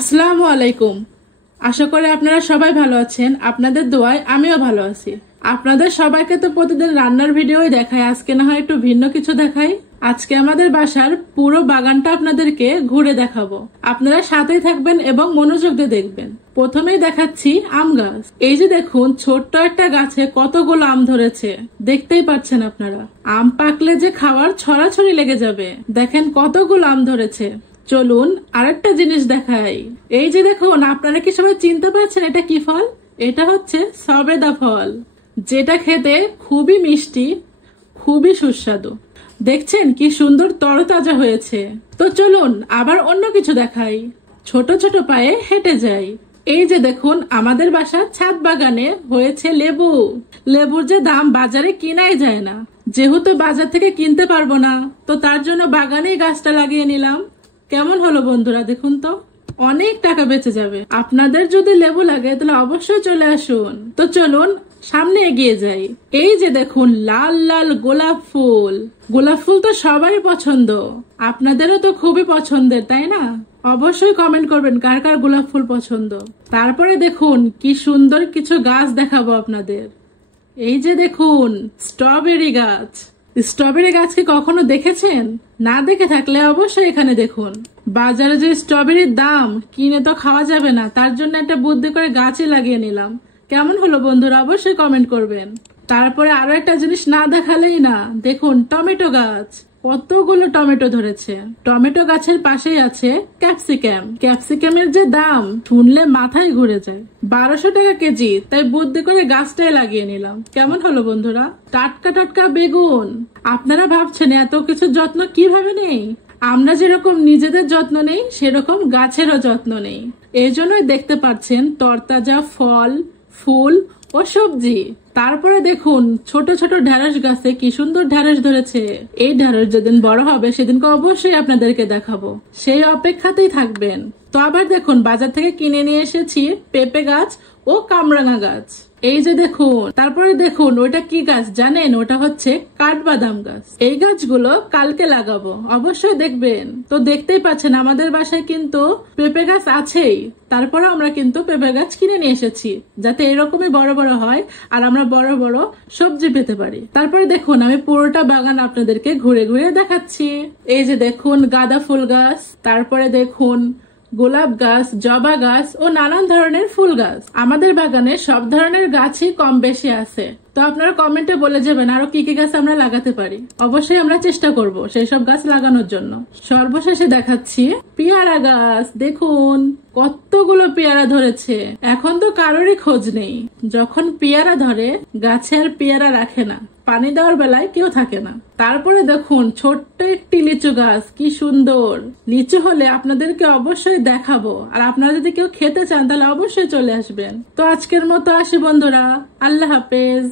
আসসালামু আলাইকুম। আশা করি আপনারা সবাই ভালো আছেন। আপনাদের দোয়ায় আমিও ভালো আছি। আপনাদের সবাইকে তো প্রতিদিন রান্নার ভিডিওই দেখাই, আজকে না হয় একটু ভিন্ন কিছু দেখাই। আজকে আমাদের বাসার পুরো বাগানটা আপনাদেরকে ঘুরে দেখাবো। আপনারা সাথেই থাকবেন এবং মনোযোগ দিয়ে দেখবেন। প্রথমেই দেখাচ্ছি আম গাছ। এই যে দেখুন, ছোট্ট একটা গাছে কতগুলো আম ধরেছে, দেখতেই পাচ্ছেন আপনারা। আম পাকলে যে খাওয়ার ছড়াছড়ি লেগে যাবে। দেখেন কতগুলো আম ধরেছে। চলুন আরেকটা জিনিস দেখাই। এই যে দেখুন, আপনারা কি সবাই চিনতে পারছেন এটা কি ফল? এটা হচ্ছে সবেদা ফল, যেটা খেতে খুবই মিষ্টি, খুবই সুস্বাদু। দেখছেন কি সুন্দর তরতাজা হয়েছে। তো চলুন আবার অন্য কিছু দেখাই। ছোট ছোট পায়ে হেঁটে যাই। এই যে দেখুন, আমাদের বাসার ছাদ বাগানে হয়েছে লেবু। লেবুর যে দাম বাজারে কিনাই যায় না। যেহেতু বাজার থেকে কিনতে পারবো না, তো তার জন্য বাগানেই গাছটা লাগিয়ে নিলাম। কেমন হলো বন্ধুরা, দেখুন তো, অনেক টাকা বেঁচে যাবে। আপনাদের যদি লেবু লাগে তাহলে অবশ্যই চলে আসুন। তো চলুন সামনে এগিয়ে যাই। এই যে দেখুন, লাল লাল গোলাপ ফুল। গোলাপ ফুল তো সবারই পছন্দ, আপনাদেরও তো খুবই পছন্দের, তাই না? অবশ্যই কমেন্ট করবেন কার কার গোলাপ ফুল পছন্দ। তারপরে দেখুন কি সুন্দর কিছু গাছ দেখাবো আপনাদের। এই যে দেখুন, স্ট্রবেরি গাছ। স্ট্রবেরি গাছ কি কখনো দেখেছেন? না দেখে থাকলে অবশ্যই এখানে দেখুন। বাজারে যে স্ট্রবেরির দাম, কিনে তো খাওয়া যাবে না, তার জন্য একটা বুদ্ধি করে গাছে লাগিয়ে নিলাম। কেমন হলো বন্ধুরা, অবশ্যই কমেন্ট করবেন। তারপরে আরো একটা জিনিস না দেখালেই না, দেখুন টমেটো গাছ। কতগুলো টমেটো ধরেছে। টমেটো গাছের পাশেই আছে ক্যাপসিকাম। ক্যাপসিকামের যে দাম শুনলে মাথায় ঘুরে যায়, 1200 টাকা কেজি। তাই বুদ্ধি করে গাছটাই লাগিয়ে নিলাম। কেমন হলো বন্ধুরা? টাটকা টাটকা বেগুন। আপনারা ভাবছেন এত কিছু যত্ন কিভাবে নেই? আমরা যেরকম নিজেদের যত্ন নেই, সেরকম গাছেরও যত্ন নেই। এই জন্যই দেখতে পাচ্ছেন তরতাজা ফল, ফুল ও সবজি। তারপরে দেখুন ছোট ছোট ঢেঁড়স গাছে কি সুন্দর ঢেঁড়স ধরেছে। এই ঢেঁড়স যেদিন বড় হবে সেদিনকে অবশ্যই আপনাদেরকে দেখাবো, সেই অপেক্ষাতেই থাকবেন। তো আবার দেখুন, বাজার থেকে কিনে নিয়ে এসেছি পেঁপে গাছ ও কামরাঙা গাছ। এই যে দেখুন, তারপরে দেখুন ওটা কি গাছ জানেন? ওটা হচ্ছে কাঠবাদাম গাছ। এই গাছগুলো কালকে লাগাবো, অবশ্যই দেখবেন। তো দেখতেই পাচ্ছেন আমাদের বাসায় কিন্তু পেঁপে গাছ আছেই। তারপরে আমরা কিন্তু পেঁপে গাছ কিনে নিয়ে এসেছি, যাতে এরকমই বড় বড় হয় আর আমরা বড় বড় সবজি পেতে পারি। তারপরে দেখুন, আমি পুরোটা বাগান আপনাদেরকে ঘুরে ঘুরে দেখাচ্ছি। এই যে দেখুন গাঁদা ফুল গাছ, তারপরে দেখুন গোলাপ গাছ, জবা গাছ ও নানান ধরনের ফুল গাছ। আমাদের বাগানে সব ধরনের গাছই কম বেশি আছে। তো আপনারা কমেন্টে বলে যাবেন আরো কি কি গাছ আমরা লাগাতে পারি। অবশ্যই আমরা চেষ্টা করব সেই সব গাছ লাগানোর জন্য। সর্বশেষে দেখাচ্ছি পেয়ারা গাছ। দেখুন কতগুলো পেয়ারা ধরেছে। এখন তো কারোরই খোঁজ নেই। যখন পেয়ারা ধরে গাছে আর পেয়ারা রাখে না, পানি দেওয়ার বেলায় কেউ থাকে না। তারপরে দেখুন ছোট্ট একটি লিচু গাছ, কি সুন্দর। লিচু হলে আপনাদেরকে অবশ্যই দেখাবো, আর আপনারা যদি কেউ খেতে চান তাহলে অবশ্যই চলে আসবেন। তো আজকের মতো আসি বন্ধুরা, আল্লাহ হাফেজ।